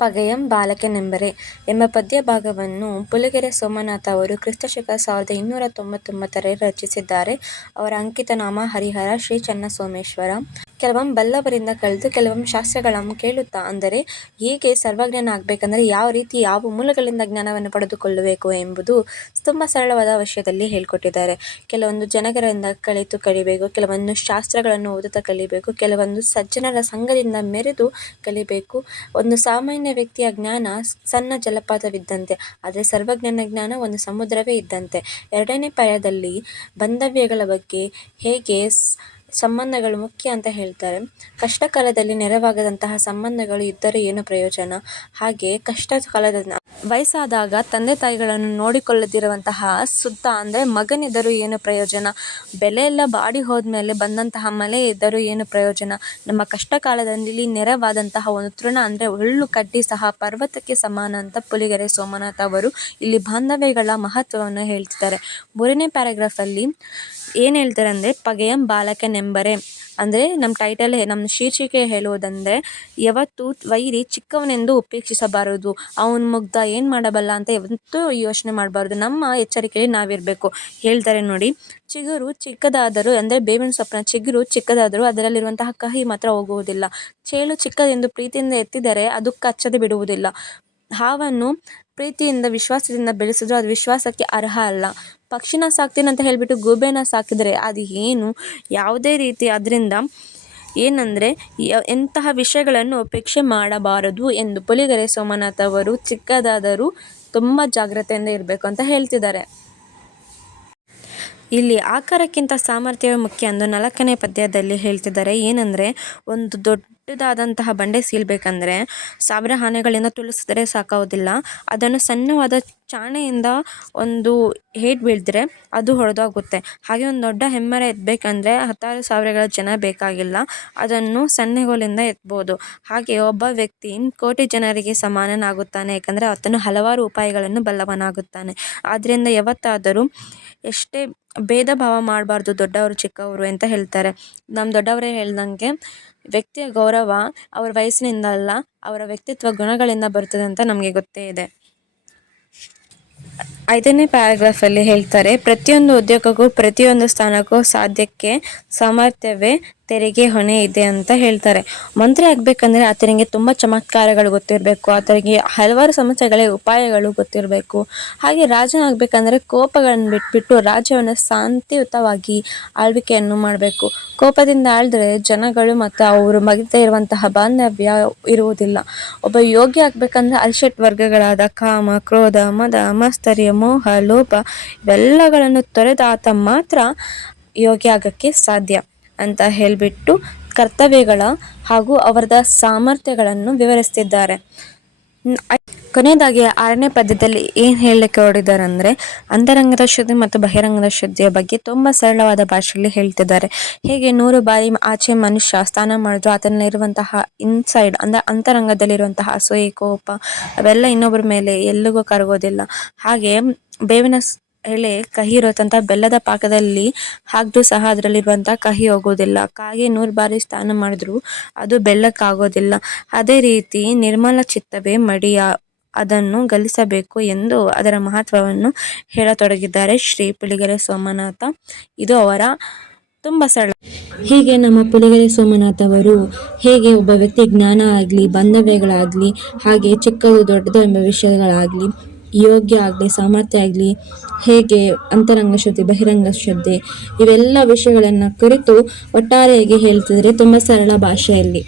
ಪಗೆಯಂ ಬಾಲಕನೆಂಬರೆ ಎಂಬ ಪದ್ಯ ಭಾಗವನ್ನು ಪುಲಿಗೆರೆ ಸೋಮನಾಥ ಅವರು ಕ್ರಿಸ್ತಶಕ 1299ರಲ್ಲಿ ರಚಿಸಿದ್ದಾರೆ. ಅವರ ಅಂಕಿತ ನಾಮ ಹರಿಹರ ಶ್ರೀ ಚನ್ನಸೋಮೇಶ್ವರ. ಕೆಲವೊಮ್ಮೆ ಬಲ್ಲವರಿಂದ ಕಲಿತು ಕೆಲವೊಮ್ಮೆ ಶಾಸ್ತ್ರಗಳನ್ನು ಕೇಳುತ್ತಾ, ಅಂದರೆ ಹೀಗೆ ಸರ್ವಜ್ಞನಾಗಬೇಕಂದ್ರೆ ಯಾವ ರೀತಿ ಯಾವ ಮೂಲಗಳಿಂದ ಜ್ಞಾನವನ್ನು ಪಡೆದುಕೊಳ್ಳಬೇಕು ಎಂಬುದು ತುಂಬ ಸರಳವಾದ ವಿಷಯದಲ್ಲಿ ಹೇಳಿಕೊಟ್ಟಿದ್ದಾರೆ. ಕೆಲವೊಂದು ಜನಗಳಿಂದ ಕಲಿಬೇಕು, ಕೆಲವೊಂದು ಶಾಸ್ತ್ರಗಳನ್ನು ಓದುತ್ತಾ ಕಲಿಬೇಕು, ಕೆಲವೊಂದು ಸಜ್ಜನರ ಸಂಘದಿಂದ ಮೆರೆದು ಕಲಿಬೇಕು. ಒಂದು ಸಾಮಾನ್ಯ ವ್ಯಕ್ತಿಯ ಜ್ಞಾನ ಸಣ್ಣ ಜಲಪಾತವಿದ್ದಂತೆ, ಆದರೆ ಸರ್ವಜ್ಞನ ಜ್ಞಾನ ಒಂದು ಸಮುದ್ರವೇ ಇದ್ದಂತೆ. ಎರಡನೇ ಪರ್ಯಾಯದಲ್ಲಿ ಬಾಂಧವ್ಯಗಳ ಬಗ್ಗೆ, ಹೇಗೆ ಸಂಬಂಧಗಳು ಮುಖ್ಯ ಅಂತ ಹೇಳ್ತಾರೆ. ಕಷ್ಟ ಕಾಲದಲ್ಲಿ ನೆರವಾಗದಂತಹ ಸಂಬಂಧಗಳು ಇದ್ದರೆ ಏನು ಪ್ರಯೋಜನ, ಹಾಗೆ ಕಷ್ಟ ಕಾಲದ ವಯಸ್ಸಾದಾಗ ತಂದೆ ತಾಯಿಗಳನ್ನು ನೋಡಿಕೊಳ್ಳದಿರುವಂತಹ ಸುತ್ತ ಅಂದರೆ ಮಗನಿದ್ದರೂ ಏನು ಪ್ರಯೋಜನ, ಬೆಲೆ ಎಲ್ಲ ಬಾಡಿ ಹೋದ್ಮೇಲೆ ಬಂದಂತಹ ಮಳೆ ಇದ್ದರೂ ಏನು ಪ್ರಯೋಜನ. ನಮ್ಮ ಕಷ್ಟ ಕಾಲದಲ್ಲಿ ನೆರವಾದಂತಹ ಒಂದು ತೃಣ ಅಂದರೆ ಹುಲ್ಲು ಕಡ್ಡಿ ಸಹ ಪರ್ವತಕ್ಕೆ ಸಮಾನ ಅಂತ ಪುಲಿಗೆರೆ ಸೋಮನಾಥ ಅವರು ಇಲ್ಲಿ ಬಾಂಧವ್ಯಗಳ ಮಹತ್ವವನ್ನು ಹೇಳ್ತಿದ್ದಾರೆ. 3ನೇ ಪ್ಯಾರಾಗ್ರಾಫಲ್ಲಿ ಏನು ಹೇಳ್ತಾರೆ ಅಂದರೆ, ಪಗೆಯಂ ಬಾಲಕನೆಂಬರೆ ಅಂದರೆ ನಮ್ಮ ಟೈಟಲ್, ನಮ್ಮ ಶೀರ್ಷಿಕೆ ಹೇಳುವುದಂದರೆ, ಯಾವತ್ತು ವೈರಿ ಚಿಕ್ಕವನೆಂದು ಉಪೇಕ್ಷಿಸಬಾರದು, ಅವನು ಮುಗ್ಧ ಏನು ಮಾಡಬಲ್ಲ ಅಂತ ಯಾವತ್ತೂ ಯೋಚನೆ ಮಾಡಬಾರ್ದು. ನಮ್ಮ ಎಚ್ಚರಿಕೆಯಲ್ಲಿ ನಾವಿರಬೇಕು. ಹೇಳ್ತಾರೆ ನೋಡಿ, ಚಿಗುರು ಚಿಕ್ಕದಾದರೂ ಅಂದರೆ ಬೇವಿನ ಸೊಪ್ಪಿನ ಚಿಗುರು ಚಿಕ್ಕದಾದರೂ ಅದರಲ್ಲಿರುವಂತಹ ಕಹಿ ಮಾತ್ರ ಹೋಗುವುದಿಲ್ಲ. ಚೇಳು ಚಿಕ್ಕದೆಂದು ಪ್ರೀತಿಯಿಂದ ಎತ್ತಿದರೆ ಅದು ಕಚ್ಚದೆ ಬಿಡುವುದಿಲ್ಲ. ಹಾವನ್ನು ಪ್ರೀತಿಯಿಂದ ವಿಶ್ವಾಸದಿಂದ ಬೆಳೆಸಿದ್ರು ಅದು ವಿಶ್ವಾಸಕ್ಕೆ ಅರ್ಹ ಅಲ್ಲ. ಪಕ್ಷಿನ ಸಾಕ್ತೀನಿ ಅಂತ ಹೇಳಿಬಿಟ್ಟು ಗೂಬೆನ ಸಾಕಿದರೆ ಅದು ಏನು ಯಾವುದೇ ರೀತಿ ಅದರಿಂದ ಏನಂದರೆ ಎಂತಹ ವಿಷಯಗಳನ್ನು ಉಪೇಕ್ಷೆ ಮಾಡಬಾರದು ಎಂದು ಪುಲಿಗೆರೆ ಸೋಮನಾಥ ಅವರು ಚಿಕ್ಕದಾದರೂ ತುಂಬ ಜಾಗ್ರತೆಯಿಂದ ಇರಬೇಕು ಅಂತ ಹೇಳ್ತಿದ್ದಾರೆ. ಇಲ್ಲಿ ಆಕಾರಕ್ಕಿಂತ ಸಾಮರ್ಥ್ಯವೇ ಮುಖ್ಯ ಎಂದು 4ನೇ ಪದ್ಯದಲ್ಲಿ ಹೇಳ್ತಿದ್ದಾರೆ. ಏನಂದರೆ, ಒಂದು ದೊಡ್ಡದಾದಂತಹ ಬಂಡೆ ಸೀಲ್ಬೇಕಂದ್ರೆ 1000 ಆನೆಗಳಿಂದ ತುಳಿಸಿದರೆ ಸಾಕಾಗೋದಿಲ್ಲ. ಅದನ್ನು ಸಣ್ಣವಾದ ಚಾಣೆಯಿಂದ ಒಂದು ಹೇಟ್ ಬೀಳಿದ್ರೆ ಅದು ಹೊಡೆದೋಗುತ್ತೆ. ಹಾಗೆ ಒಂದು ದೊಡ್ಡ ಹೆಮ್ಮರ ಎತ್ತಬೇಕಂದ್ರೆ 10,000 ಜನ ಬೇಕಾಗಿಲ್ಲ, ಅದನ್ನು ಸಣ್ಣಗೋಲಿಂದ ಎತ್ಬೋದು. ಹಾಗೆ ಒಬ್ಬ ವ್ಯಕ್ತಿ ಕೋಟಿ ಜನರಿಗೆ ಸಮಾನನಾಗುತ್ತಾನೆ, ಯಾಕಂದರೆ ಆತನು ಹಲವಾರು ಉಪಾಯಗಳನ್ನು ಬಲ್ಲವನಾಗುತ್ತಾನೆ. ಆದ್ದರಿಂದ ಯಾವತ್ತಾದರೂ ಎಷ್ಟೇ ಭೇದ ಭಾವ ಮಾಡಬಾರ್ದು, ದೊಡ್ಡವರು ಚಿಕ್ಕವರು ಅಂತ ಹೇಳ್ತಾರೆ. ನಮ್ಮ ದೊಡ್ಡವರೇ ಹೇಳ್ದಂಗೆ ವ್ಯಕ್ತಿಯ ಗೌರವ ಅವರ ವಯಸ್ಸಿನಿಂದ ಅಲ್ಲ, ಅವರ ವ್ಯಕ್ತಿತ್ವ ಗುಣಗಳಿಂದ ಬರ್ತದೆ ಅಂತ ನಮಗೆ ಗೊತ್ತೇ ಇದೆ. 5ನೇ ಪ್ಯಾರಾಗ್ರಾಫಲ್ಲಿ ಹೇಳ್ತಾರೆ, ಪ್ರತಿಯೊಂದು ಉದ್ಯೋಗಕ್ಕೂ ಪ್ರತಿಯೊಂದು ಸ್ಥಾನಕ್ಕೂ ಸಾಧ್ಯಕ್ಕೆ ಸಾಮರ್ಥ್ಯವೇ ತೆರಿಗೆ ಹೊಣೆ ಇದೆ ಅಂತ ಹೇಳ್ತಾರೆ. ಮಂತ್ರಿ ಆಗಬೇಕಂದ್ರೆ ಆತನಿಗೆ ತುಂಬ ಚಮತ್ಕಾರಗಳು ಗೊತ್ತಿರಬೇಕು, ಆತನಿಗೆ ಹಲವಾರು ಸಮಸ್ಯೆಗಳ ಉಪಾಯಗಳು ಗೊತ್ತಿರಬೇಕು. ಹಾಗೆ ರಾಜನಾಗಬೇಕಂದ್ರೆ ಕೋಪಗಳನ್ನು ಬಿಟ್ಬಿಟ್ಟು ರಾಜ್ಯವನ್ನು ಶಾಂತಿಯುತವಾಗಿ ಆಳ್ವಿಕೆಯನ್ನು ಮಾಡಬೇಕು. ಕೋಪದಿಂದ ಆಳಿದ್ರೆ ಜನಗಳು ಮತ್ತು ಅವರು ಮಧ್ಯೆ ಇರುವಂತಹ ಬಾಂಧವ್ಯ ಇರುವುದಿಲ್ಲ. ಒಬ್ಬ ಯೋಗಿ ಆಗಬೇಕಂದ್ರೆ ಅರಿಷಟ್ ವರ್ಗಗಳಾದ ಕಾಮ, ಕ್ರೋಧ, ಮದ, ಮಾತ್ಸರ್ಯ, ಮೋಹ, ಲೋಭ ಇವೆಲ್ಲಗಳನ್ನು ತೊರೆದ ಆತ ಮಾತ್ರ ಯೋಗಿ ಆಗಕ್ಕೆ ಸಾಧ್ಯ ಅಂತ ಹೇಳಿಬಿಟ್ಟು ಕರ್ತವ್ಯಗಳ ಹಾಗೂ ಅವರದ ಸಾಮರ್ಥ್ಯಗಳನ್ನು ವಿವರಿಸ್ತಿದ್ದಾರೆ. ಕೊನೆಯದಾಗಿ 6ನೇ ಪದ್ಯದಲ್ಲಿ ಏನು ಹೇಳಲಿಕ್ಕೆ ಹೊರಟಿದ್ದಾರೆ ಅಂದರೆ, ಅಂತರಂಗದ ಶುದ್ಧಿ ಮತ್ತು ಬಹಿರಂಗದ ಶುದ್ಧಿಯ ಬಗ್ಗೆ ತುಂಬ ಸರಳವಾದ ಭಾಷೆಯಲ್ಲಿ ಹೇಳ್ತಿದ್ದಾರೆ. ಹೇಗೆ 100 ಬಾರಿ ಆಚೆ ಮನುಷ್ಯ ಸ್ನಾನ ಮಾಡಿದ್ರು ಆತನಲ್ಲಿರುವಂತಹ ಇನ್ಸೈಡ್ ಅಂದರೆ ಅಂತರಂಗದಲ್ಲಿರುವಂತಹ ಅಸೂಯೆ, ಕೋಪ ಅವೆಲ್ಲ ಇನ್ನೊಬ್ಬರ ಮೇಲೆ ಎಲ್ಲಿಗೂ ಕರಗೋದಿಲ್ಲ. ಹಾಗೆ ಬೇವಿನ ಎಲೆ ಕಹಿ ಇರುತ್ತಂತ ಬೆಲ್ಲದ ಪಾಕದಲ್ಲಿ ಹಾಕಿದ್ರೂ ಸಹ ಅದರಲ್ಲಿರುವಂಥ ಕಹಿ ಹೋಗೋದಿಲ್ಲ. ಕಾಗೆ 100 ಬಾರಿ ಸ್ನಾನ ಮಾಡಿದ್ರು ಅದು ಬೆಲ್ಲಕ್ಕಾಗೋದಿಲ್ಲ. ಅದೇ ರೀತಿ ನಿರ್ಮಲ ಚಿತ್ತವೇ ಮಡಿಯ, ಅದನ್ನು ಗಳಿಸಬೇಕು ಎಂದು ಅದರ ಮಹತ್ವವನ್ನು ಹೇಳತೊಡಗಿದ್ದಾರೆ ಶ್ರೀ ಪುಲಿಗೆರೆ ಸೋಮನಾಥ. ಇದು ಅವರ ತುಂಬ ಸರಳ. ಹೀಗೆ ನಮ್ಮ ಪುಲಿಗೆರೆ ಸೋಮನಾಥ ಅವರು ಹೇಗೆ ಒಬ್ಬ ವ್ಯಕ್ತಿ ಜ್ಞಾನ ಆಗಲಿ, ಬಾಂಧವ್ಯಗಳಾಗಲಿ, ಹಾಗೆ ಚಿಕ್ಕದು ದೊಡ್ಡದು ಎಂಬ ವಿಷಯಗಳಾಗಲಿ, ಯೋಗ್ಯ ಆಗಲಿ, ಸಾಮರ್ಥ್ಯ ಆಗಲಿ, ಹೇಗೆ ಅಂತರಂಗ ಶುದ್ಧಿ, ಬಹಿರಂಗ ಶುದ್ಧಿ ಇವೆಲ್ಲ ವಿಷಯಗಳನ್ನು ಕುರಿತು ಒಟ್ಟಾರೆಯಾಗಿ ಹೇಳ್ತಿದ್ರೆ ತುಂಬ ಸರಳ ಭಾಷೆಯಲ್ಲಿ.